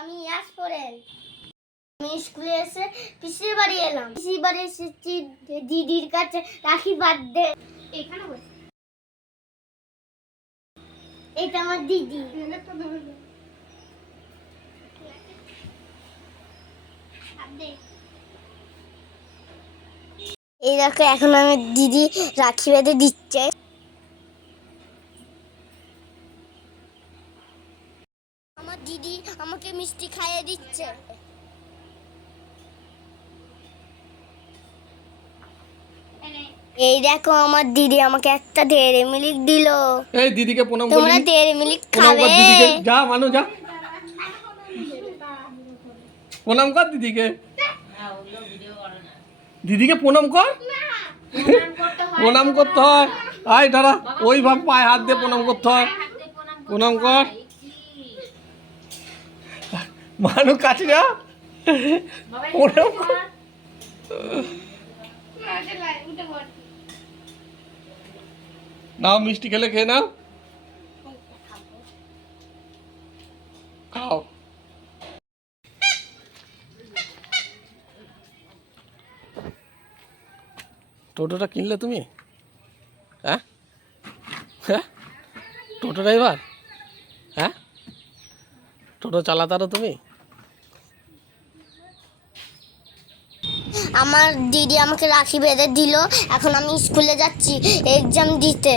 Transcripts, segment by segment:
আমি স্কুলে এসে পিসির বাড়ি এলাম। পিসির বাড়ি এসেছি দিদির কাছে রাখি বাঁধতে। এখানে বসে এটা আমার দিদি। এই দেখো এখন আমার দিদি রাখি বেঁধে দিচ্ছে। আমার দিদি আমাকে মিষ্টি খাইয়ে দিচ্ছে। এই দেখো আমার দিদি আমাকে একটা ডেয়ারি মিল্ক দিল। এই দিদিকে প্রণাম করলি? তোমরা ডেয়ারি মিল্ক খাবে? দিদিকে যা মানু যা প্রণাম কর দিদিকে। দিদিকে প্রণাম কর। প্রণাম করতে হয়। আয় দাঁড়া, ওই ভাব পায়ে হাত দিয়ে প্রণাম করতে হয়। প্রণাম কর। মানু কাছে যা প্রণাম কর। নাও মিষ্টি খেলে খেয়ে নাও, খাও। টোটোটা কিনলে তুমি? হ্যাঁ হ্যাঁ, টোটো ড্রাইভার? হ্যাঁ, টোটো চালাতে পারো তুমি? আমার দিদি আমাকে রাখি বেঁধে দিল। এখন আমি স্কুলে যাচ্ছি এক্সাম দিতে।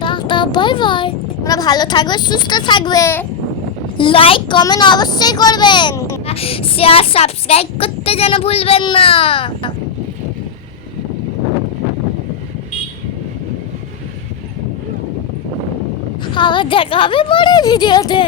Tata, bye bye. তোমরা ভালো থাকবে, সুস্থ থাকবে। লাইক কমেন্ট অবশ্যই করবেন, শেয়ার সাবস্ক্রাইব করতে যেন ভুলবেন না। আবার দেখা হবে পরের ভিডিওতে।